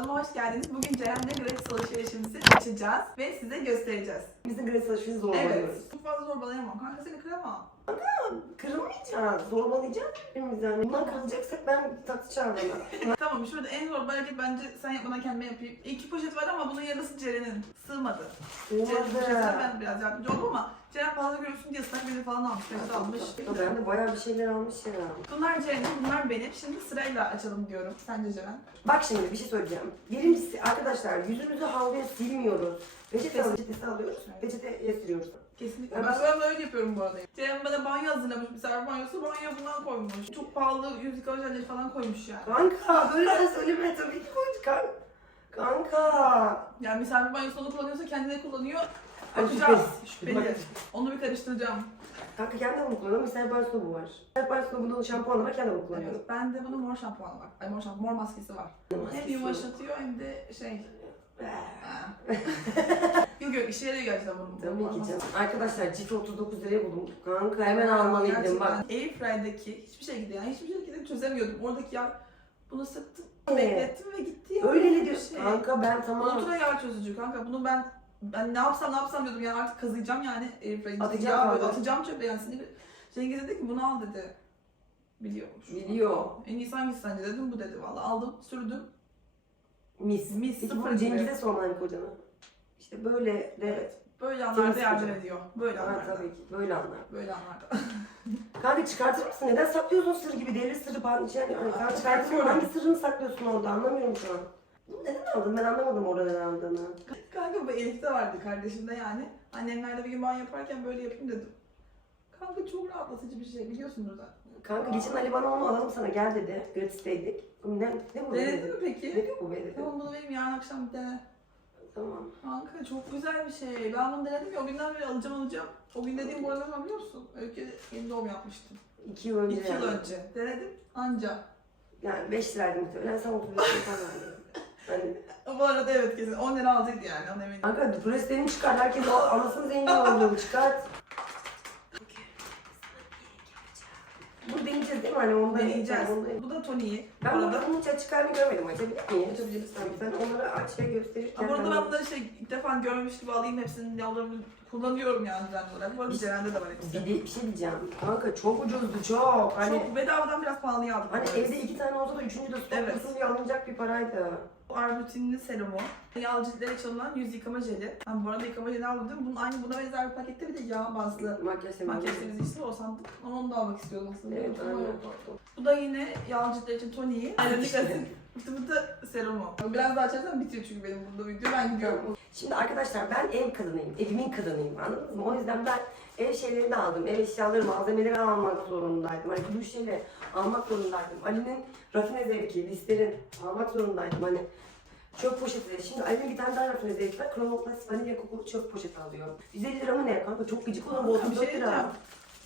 Kanalıma hoş geldiniz. Bugün Ceren'le gratis alışverişimizi açacağız ve size göstereceğiz. Bizim gres alışverişi zorbalıyoruz. Evet. Çok fazla zorbalayamam. Kanka seni kıramam. Kırılmayacağız, zorbalayacağız birbirimizi yani. Bundan kırılacaksak ben tartışacağım bana. tamam şurada en zor hareket bence sen yapmadan kendime yapayım. İki poşet var ama bunun yarısı Ceren'in. Sığmadı. Ceren'in poşetine ben biraz yardımcı oldum ama Ceren fazla görürsün diye ıslak beni falan almış. Peşte almış. Ben de bayağı bir şeyler almış ya. Bunlar Ceren'in, bunlar benim. Şimdi sırayla açalım diyorum. Sence Ceren? Bak şimdi bir şey söyleyeceğim. Birincisi arkadaşlar yüzümüzü havluya silmiyoruz. Peçete alıyoruz, peçetesi alıyoruz, peçeteye siliyoruz. Kesinlikle. Ben, ben öyle yapıyorum bu arada. Ceren bana banyo hazırlamış. Misafir banyosu. Banyoya bundan koymuş. Çok pahalı yüz yıkama jelleri falan koymuş yani. Kanka böyle sen söyleme tabii ki koyacak. Kan- Kanka. Yani misafir banyosu onu kullanıyorsa kendine kullanıyor. Ay, Bakacağız. şüpheli. Onu bir karıştıracağım. Kanka kendi bunu kullanıyor. Mesela Barcelona bu var. Barcelona bunun şampuanı var kendi bunu kullanıyor. Evet, ben de bunun mor şampuanı var. Ay mor şampuan, mor maskesi var. Hem yumuşatıyor hem de şey... yok yok işe yarıyor gerçekten bunun. Tabii ki canım. Arkadaşlar cifi 39 liraya buldum. Kanka hemen almalıydım bak. Airfryer'daki hiçbir şekilde yani hiçbir şekilde çözemiyordum. Oradaki yağ bunu sıktım, Ee, beklettim ve gitti ya. Öyle ne Bir diyor? şey. Kanka ben tamam. Ultra yağ çözücü kanka. Bunu ben ben ne yapsam ne yapsam diyordum yani artık kazıyacağım yani airfryer'in Atacağım yağ böyle atacağım çöpe yani sinir. Cengiz dedi ki bunu al dedi. Biliyormuş. Biliyor. En iyisi hangisi sence dedim bu dedi valla aldım sürdüm. Mis. Mis, sıfır. Cengiz'e sormalıyım kocana. İşte böyle de. Evet. Böyle anlarda Temiz yardım ediyor. Böyle Ha, anlarda. tabii ki. Böyle anlar. Böyle anlarda. Kanka çıkartır mısın? Neden saklıyorsun sır gibi? Devlet sırrı falan. Yani, hani, kanka çıkartıyorum. Hangi sırrını saklıyorsun orada? Anlamıyorum şu an. Bunu neden aldın? Ben anlamadım orada neden aldığını. Kanka bu Elif'te vardı kardeşimde yani. Annemlerle bir gün banyo yaparken böyle yapayım dedim. Kanka çok rahatlatıcı bir şey biliyorsunuz zaten. Kanka geçen Ali bana onu alalım sana gel dedi. Gratisteydik. Ne, ne bu? Denedin mi Ne peki? diyor bu be dedi. Tamam bunu benim yarın akşam bir dene. Tamam. Kanka çok güzel bir şey. Ben bunu denedim ya o günden beri alacağım alacağım. O gün dediğim bu arada ne biliyor musun? Öykü yeni doğum yapmıştım. İki yıl önce İki yıl yani. önce. Denedim anca. Yani 5 liraydı muhtemelen. Sen 35 lira falan. Hani Bu arada evet kesin 10 lira aldıydı yani ona eminim. Kanka depreslerini çıkar. Herkes anasını zengin oluyor. Çıkart. Bu deneyeceğiz değil mi? Hani onda Deneyeceğiz. Bu da Tony'yi. Bu Ben arada. bunun hiç açık halini görmedim. Açabilir miyim? Tabii. sen onları aç ve gösterirken... Ama burada ben bunları şey ilk defa görmüş gibi alayım hepsinin yavrularını kullanıyorum yani düzenli olarak. Bu arada Ceren'de de var hepsi. Bir, de, bir şey diyeceğim. Kanka çok ucuzdu çok. Hani, Çok bedavadan biraz pahalıya aldık. hani bu evde iki tane olsa da üçüncü de stok Evet. diye alınacak bir paraydı. Bu Arbutin'in serumu. Yağlı ciltlere çalınan yüz yıkama jeli. Ben bu arada yıkama jeli mi? Bunun aynı buna benzer bir pakette bir de yağ bazlı Makyaj temizleyicisi o sandım. Ama onu da almak istiyordum aslında. Evet, aynen. Bu da yine yağlı ciltler için toniği. Hyaluronik asit. İşte bu da serumu. Biraz daha açarsam bitiyor çünkü benim burada video. Ben gidiyorum. Şimdi arkadaşlar ben ev kadınıyım, evimin kadınıyım anladınız mı? O yüzden ben ev şeylerini aldım, ev eşyaları, malzemeleri almak zorundaydım. Hani bu şeyleri almak zorundaydım. Ali'nin rafine zevki, listlerin almak zorundaydım. Hani çöp poşeti. Şimdi Ali'nin bir tane daha rafine zevki var. Kronoplast vanilya kokulu çöp poşeti alıyor. 150 lira mı ne? Kanka çok gıcık olan bu Kanka, bir 34 şey lira.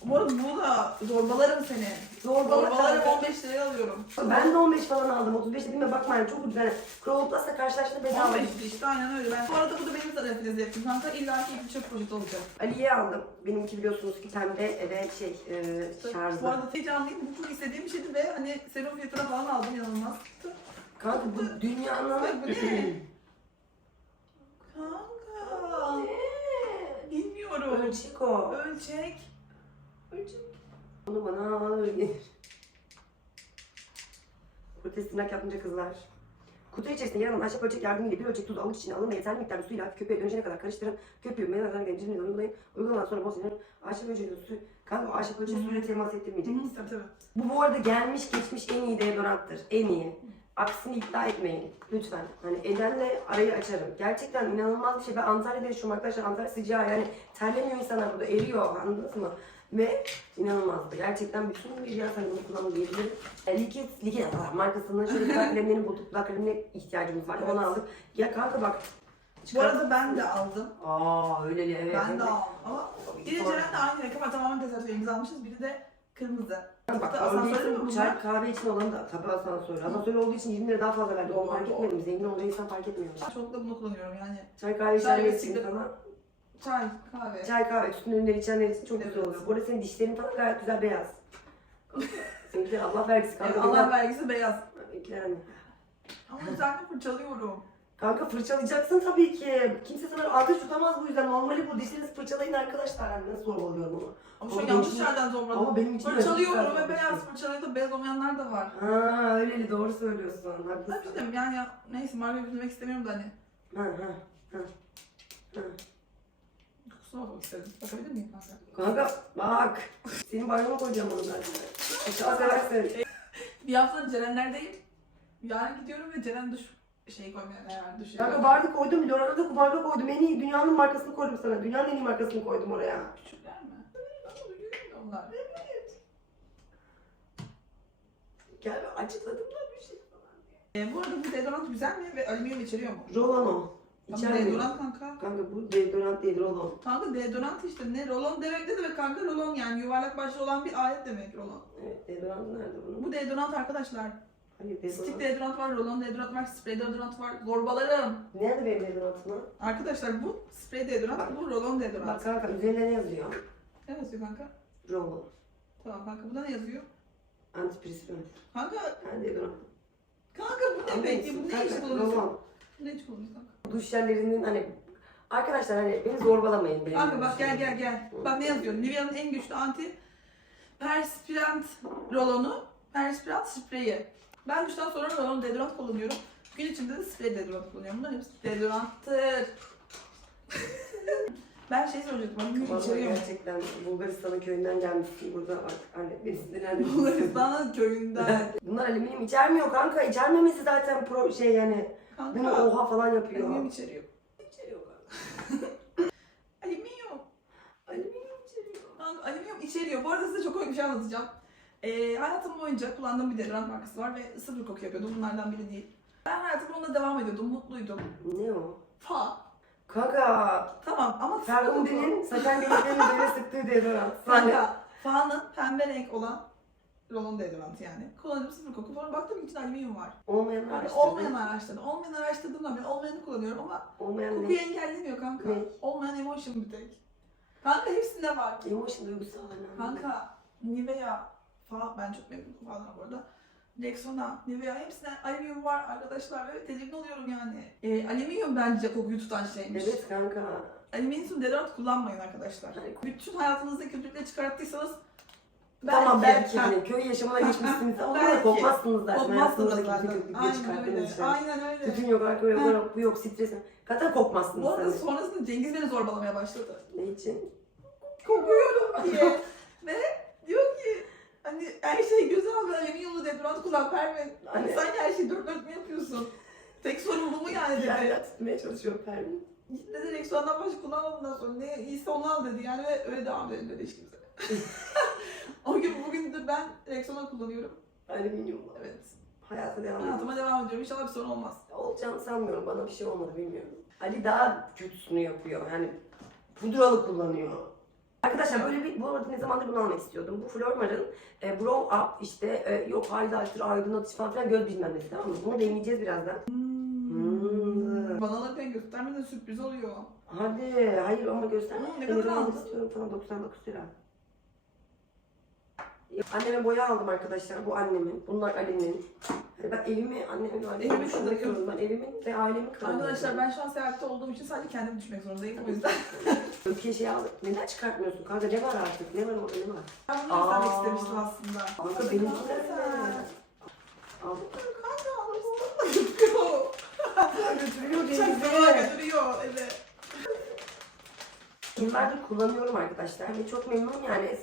Diyeceğim. Bu bu da zorbalarım seni. Zorbalarım Zorbalarım 15 liraya alıyorum. Ben de 15 falan aldım. 35 dediğime bakmayın çok ucuz. Yani Kronoplast'la karşılaştığında bedava. 15 işte aynen öyle. Ben, bu arada bu da benim tarafıyla zevkim. Kanka illa ki bir çöp poşeti olacak. Ali'ye aldım. Benimki biliyorsunuz ki pembe ve şey e, Bu şarjlı. arada heyecanlıyım. Bu çok istediğim bir şeydi ve hani serum fiyatına falan aldım inanılmaz. Kanka bu dünyanın... Bak bu ne? Kanka. Bilmiyorum. Ölçek o. Ölçek. Onu bana ağır gelir. Protest tırnak yapınca kızlar. Kutu içerisinde yer alan ahşap ölçek yardımıyla bir ölçek tuzu avuç içine alın ve yeterli miktarda suyla hafif köpüğe dönüşene kadar karıştırın. Köpüğü meyvelerden gelince cimriyle uygulayın. Uygulanan sonra bol sinir. Ahşap ölçek su. O ahşap ölçek suyla temas ettirmeyeceksiniz. Tabii tabii. Bu bu arada gelmiş geçmiş en iyi deodoranttır. En iyi. Aksini iddia etmeyin. Lütfen. Hani edenle arayı açarım. Gerçekten inanılmaz bir şey. Ben Antalya'da yaşıyorum arkadaşlar. Antalya sıcağı yani terlemiyor insanlar burada. Eriyor anladınız mı? Ve inanılmazdı. Gerçekten bütün bir yaz bunu kullanın diyebilirim. E, Liquid, Liquid markasının şöyle dudak kalemlerinin botuk dudak kalemine ihtiyacımız var. Evet. Onu aldık. Ya kanka bak. Bu arada ben de aldım. Aa öyle evet. Ben evet. de aldım. Ama biri Sonra- Ceren'le aynı renk ama tamamen tesadüf imza almışız. Biri de kırmızı. Bak örneğin bunlar? çay kahve için olan da tabii asansör. Asansör olduğu için 20 lira daha fazla verdim. Onu Doğru, fark doğru. etmedim. Zengin olunca insan fark etmiyor. Ben çoğunlukla bunu kullanıyorum yani. Çay kahve Çay ve için falan. Çay, kahve. Çay kahve üstün ürünleri içenler için çok güzel oluyor. Bu arada senin dişlerin falan gayet güzel beyaz. Seninkiler Allah vergisi Yani kanka. Allah vergisi beyaz. Hani Ama özellikle fırçalıyorum. Kanka fırçalayacaksın tabii ki. Kimse sana alkış tutamaz bu yüzden. Normali bu. Dişlerinizi fırçalayın arkadaşlar. Yani nasıl zorbalıyorum onu. Ama şu yanlış için- yerden zorladım. Ama benim için Fırçalıyorum ve beyaz fırçalayıp beyaz olmayanlar da var. Ha öyleli doğru söylüyorsun. Haklısın. Tabii canım yani ya, neyse marka üzülmek istemiyorum da hani. Ha ha ha. ha. Kusura bakmak istedim. Bakabilir miyim kanka? Kanka bak. Senin banyona koyacağım onu ben. Aşağı seversen. Bir hafta Cerenler'deyim. Yarın gidiyorum ve Ceren duş şey koymaya karar duş. Kanka bardak koydum. Leonardo da marka koydum. En iyi dünyanın markasını koydum sana. Dünyanın en iyi markasını koydum oraya. Küçükler mi? De onlar. Gel açıkladım da bir şey falan. E, bu arada bu deodorant güzel mi ve alüminyum içeriyor mu? Rolan Ama deodorant kanka. Kanka bu deodorant değil rolon. Kanka deodorant işte ne rolon demek ne demek kanka rolon yani yuvarlak başlı olan bir alet demek rolon. Evet deodorant nerede bunun? Bu deodorant arkadaşlar. Hayır Stick deodorant. deodorant var, rolon deodorant var, sprey deodorant var. Zorbalarım. Nerede benim deodorantım? Arkadaşlar bu sprey deodorant, bu rolon deodorant. Bak kanka üzerinde ne yazıyor? Ne yazıyor kanka? Rolon. Tamam kanka burada ne yazıyor? Antiperspirant. Kanka, Ha deodorant. kanka bu ne peki? Bu ne iş kullanıyorsun? Rolon. Ne iş kullanıyorsun kanka? Duş jellerinin hani Arkadaşlar hani beni zorbalamayın. benim Kanka bak gel gel gel. Bak ne yazıyor? Nivea'nın en güçlü anti perspirant rolonu, perspirant spreyi. Ben duştan sonra rolon deodorant kullanıyorum. Gün içinde de sprey deodorant kullanıyorum. Bunların hepsi deodoranttır. ben şey soracaktım. Vallahi içeriyor mu? gerçekten Bulgaristan'ın köyünden gelmişsin burada bak anne beni sinirlendirdi. Bulgaristan'ın köyünden. Bunlar alüminyum içermiyor kanka içermemesi zaten pro şey yani bunu Kanka oha falan alüminyum yapıyor. içeriyor. İçeriyor kanka. Alüminyum. Alüminyum içeriyor. Kanka, alüminyum içeriyor. Bu arada size çok komik bir şey anlatacağım. Ee, hayatım boyunca kullandığım bir deodorant markası var ve sıfır koku yapıyordu. Bunlardan biri değil. Ben hayatımda onunla devam ediyordum. Mutluydum. Ne o? Fa. Kanka Tamam ama. Ferhunde'nin saten bileklerini üzerine sıktığı deodorant. Kanka, Fa'nın pembe renk olan rolon deodorantı yani. Kullanıyorum sıfır koku. Sonra baktım içinde alüminyum var. Olmayan Yani araştırdı. olmayan araştırdım. Olmayan araştırdığımda ben olmayanı kullanıyorum ama Olmayan ne? kokuyu engellemiyor kanka. Ne? Olmayan emotion bir tek. Kanka hepsinde var. Emotion duygusal. Kanka Nivea, fa ben çok memnunum Fa'dan bu arada. Rexona, Nivea hepsine alüminyum var arkadaşlar ve tedirgin oluyorum yani. E, alüminyum bence kokuyu tutan şeymiş. Evet kanka. Alüminyum deodorant kullanmayın arkadaşlar. Hani- Bütün hayatınızda kötülükle çıkarttıysanız tamam belki Ha, hani köy yaşamına geçmişsiniz ama Belki. kokmazsınız zaten. Hayatınızdaki zaten. Aynen öyle. için. Aynen öyle. Tütün yok, alkol yok, yok, bu yok, stres yok. Zaten kokmazsınız Bu arada sonrasında Cengiz beni zorbalamaya başladı. Ne için? Kokuyorum diye. ve diyor ki hani her şey güzel ama alüminyumlu deodorant kullan Pervin. Hani sen her şeyi dört dört mü yapıyorsun? Tek sorun bu mu yani dedi. Hala tutmaya çalışıyor Pervin. Git dedi Rexon'dan başka kullanma bundan sonra. Ne iyiyse onu al dedi yani ve öyle devam edelim dedi hiç kimse. o gün bugün de ben Rexona kullanıyorum. Alüminyum. Evet. Hayata devam ediyor. Hayatıma devam ediyorum. İnşallah bir sorun olmaz. Olacağını sanmıyorum. Bana bir şey olmadı bilmiyorum. Ali daha kötüsünü yapıyor. Yani pudralı kullanıyor. Arkadaşlar böyle bir, bu arada ne zamandır bunu almak istiyordum. Bu Flormar'ın e, Brow Up işte e, yok highlighter, aydınlatıcı falan filan göz bilmem nesi tamam mı? Bunu deneyeceğiz birazdan. Hmm. Bana alırken göstermeden sürpriz oluyor. Hadi hayır ama gösterme. Hmm, ne kadar aldın? istiyorum tamam 99 lira. Anneme boya aldım arkadaşlar. Bu annemin. Bunlar Ali'nin. Yani ben evimi Evimi ailemi düşünmek kırıyorum. zorundayım. Ben evimin ve ailemin kırıyorum. Arkadaşlar ben şu an seyahatte olduğum için sadece kendimi düşmek zorundayım o yüzden. Öfke şey aldım. Neden çıkartmıyorsun kanka? Ne var artık? Ne var orada ne var? Ben bunu Aa. istemiştim aslında. Kanka benim Kanka sen. Aldım. Götürüyor. Götürüyor Çaktırma götürüyor. Evet. Yıllardır kullanıyorum arkadaşlar ve çok memnunum yani.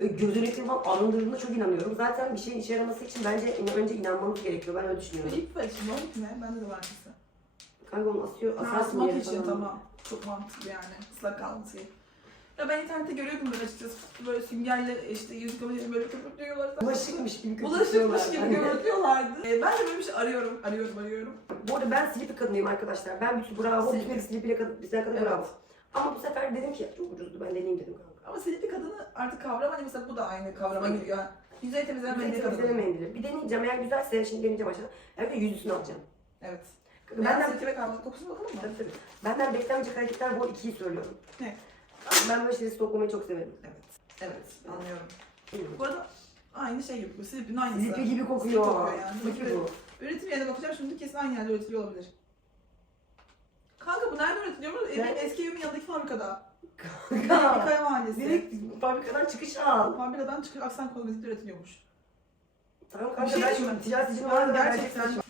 Gözenekli falan arındırdığına çok inanıyorum. Zaten bir şeyin işe yaraması için bence önce inanmanız gerekiyor. Ben öyle düşünüyorum. İlk başı mı? Ne? Bende de var mesela. Kanka onu asıyor, asarsın asmak yere için falan. tamam. Çok mantıklı yani. Islak kalması. Ya ben internette görüyordum böyle açıkçası böyle süngerle işte yüz kamerayla böyle köpürtüyorlar. Bulaşıkmış gibi Bulaşıkmış köpürtüyorlar. gibi Hani- görüntüyorlardı. Ee, ben de böyle bir şey arıyorum, arıyorum, arıyorum. Bu arada ben Sleepy kadınıyım arkadaşlar. Ben bütün bravo, bütün Sleepy'le kadın, bizden kadın Evet. bravo. Ama bu sefer dedim ki çok ucuzdu ben deneyeyim dedim kanka. Ama selülit kadını artık kavram hani mesela bu da aynı kavrama giriyor. Yüzey temizleme Yüzey mendil temizleme kadını. mendili. Bir deneyeceğim eğer güzelse şimdi deneyeceğim aşağıda. Eğer de yüzüsünü alacağım. Evet. Benden Benden, selülit ve kavramın kokusuna bakalım mı? tabii, tabii. Benden beklenmeyecek hareketler bu ikiyi söylüyorum. Ne? Ben böyle şeyleri stoklamayı çok severim. Evet. Evet, anlıyorum. Bu arada aynı şey gibi. Selülitin aynısı. Sleepy gibi kokuyor. Kokuyor yani. Sleepy bu. Üretim yerine bakacağım şimdi kesin aynı yerde üretiliyor olabilir. Kanka bu nerede üretiliyor? Bu Evin Ne? eski evimin yanındaki fabrikada. Kaya Mahallesi. Direkt fabrikadan çıkış al. Fabrikadan çıkıyor Aksan Kozmetik'te üretiliyormuş. Tamam Bir kanka şey ben şu ticaret Bu var gerçekten. Kanka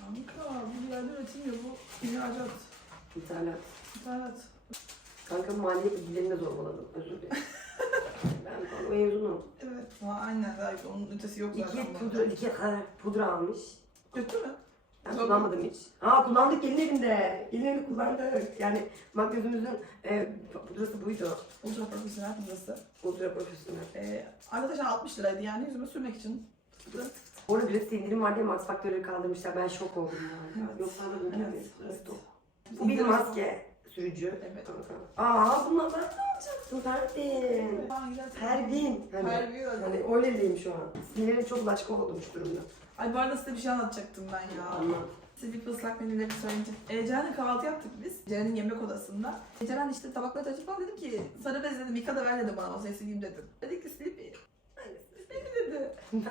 bu yerde üretilmiyor bu. İhracat. İthalat. İthalat. Kanka maliye bilgilerini de zorbaladım. Özür dilerim. ben mezunum. Evet. Aa, aynen gayet onun ötesi yok zaten. İki pudra, iki ha, pudra almış. Kötü mü? Ben kullanmadım hiç. Aa kullandık gelin evinde. Gelin evinde kullandık. Yani makyajımızın e, pudrası buydu. Ultra profesyonel burası. Ultra profesyonel. Ee, arkadaşlar 60 liraydı yani yüzüme sürmek için. Orada biraz indirim var diye Max Faktörleri kaldırmışlar. Ben şok oldum ya. Evet. Yoksa da böyle Evet, bir evet. Bu bir maske sürücü. Evet. Aa bunlardan ne alacaksın Pervin? Güzel. Pervin. Hani, bir hani şu an. Sinirlerim çok laçka olmuş durumda. Ay bu arada size bir şey anlatacaktım ben ya. Anlat. Size bir ıslak menüleri söyleyince. E, Ceren'le kahvaltı yaptık biz. Ceren'in yemek odasında. E, Ceren işte tabakları taşıp falan dedim ki sarı bez dedim yıka da ver dedi bana masayı sileyim dedim. Dedi ki Sleepy. Sleepy dedi.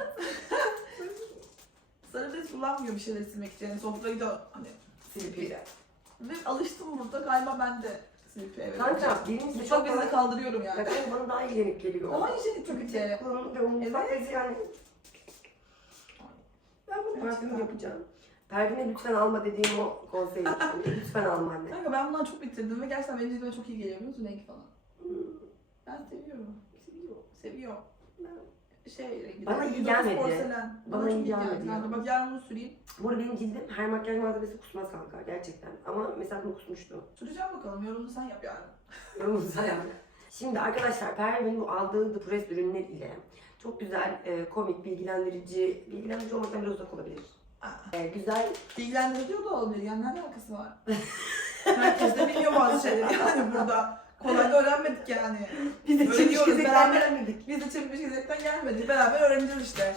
sarı bez kullanmıyor bir şeyleri silmek için. Yani sofrayı da hani. Silipiyle. Ve alıştım burada galiba ben de Sleepy evet. Kanka birincisi Mutfak çok bana, kaldırıyorum yani. ya kanka bana daha iyi yenik geliyor. Ama hijyenik tabii ki. Kullanım ve o mutfak Evet. yani. Parfüm yapacağım. Pervin'e lütfen alma dediğim o konseyi. lütfen alma anne. Kanka ben bundan çok bitirdim ve gerçekten benim cildime çok iyi geliyor biliyor musun rengi falan. Hmm, Ben seviyorum. seviyorum. Seviyor. Ben- Şey rengi. Bana iyi 1900 gelmedi. Porselen. Bana çok iyi gelmedi ya. Kanka bak yarın bunu süreyim. Bu arada benim cildim her makyaj malzemesi kusmaz kanka gerçekten. Ama mesela bunu kusmuştu. Süreceğim bakalım. Yorumunu sen yap yarın. Yorumunuza yani. Şimdi arkadaşlar Pervin'in bu aldığı The Press ürünler ile çok güzel, e, komik, bilgilendirici, bilgilendirici olmaktan biraz uzak olabilir. E, güzel, Bilgilendirici da olabilir. Yani ne alakası var? Herkes de biliyor bazı şeyleri yani burada. Kolay da öğrenmedik yani. biz de diyoruz, gezekten gelmedik. Biz de çekmiş gezetten gelmedi. Beraber öğreneceğiz işte.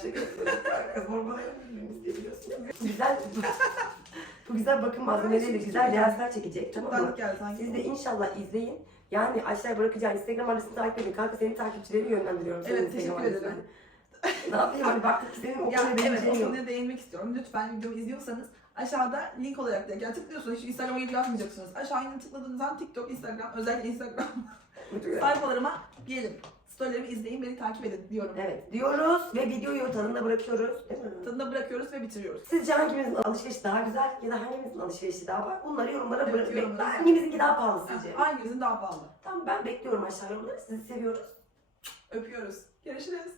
Güzel, bu güzel bakım malzemeleriyle güzel reelsler çekecek tamam mı? Siz de inşallah izleyin. Yani aşağıya bırakacağım Instagram adresini takip edin. Kanka senin takipçilerini yönlendiriyorum. senin Evet, Instagram teşekkür ederim. ne yapayım hani baktık ki senin o Ya konuya evet değineceğin yok. konuya değinmek istiyorum. Lütfen videomu izliyorsanız aşağıda link olarak da yani tıklıyorsunuz. Hiç Instagram'a girip yazmayacaksınız. Aşağıya tıkladığınız an TikTok, Instagram, özellikle Instagram sayfalarıma gelin. Storylerimi izleyin, beni takip edin diyorum. Evet diyoruz ve videoyu tadında bırakıyoruz. Değil mi? Tadına bırakıyoruz ve bitiriyoruz. Sizce hangimizin alışverişi daha güzel ya da hangimizin alışverişi daha var? Bunları yorumlara Evet, bırakın. yorumlara. Hangimizinki daha pahalı sizce? Hangimizin daha pahalı? Tamam ben bekliyorum aşağı yorumları. Sizi seviyoruz. Öpüyoruz. Görüşürüz.